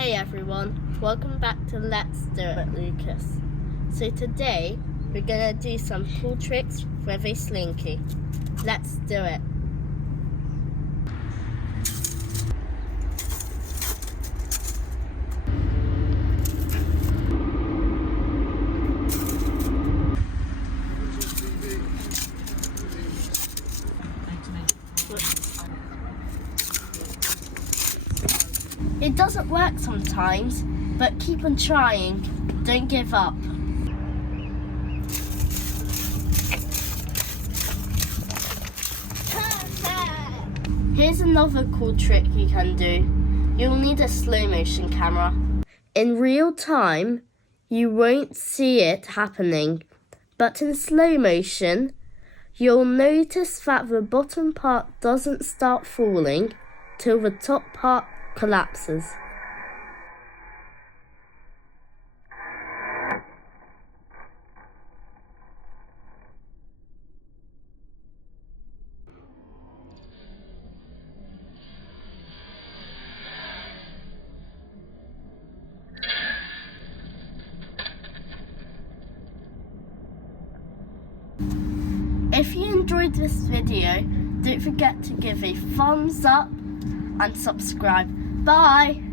Hey everyone, welcome back to Let's Do It Lucas. So today we're gonna do some cool tricks with a Slinky. Let's do it. It doesn't work sometimes, but keep on trying. Don't give up. Here's another cool trick you can do. You'll need a slow motion camera. In real time, you won't see it happening, but in slow motion, you'll notice that the bottom part doesn't start falling till the top part collapses. If you enjoyed this video, don't forget to give a thumbs up and subscribe. Bye!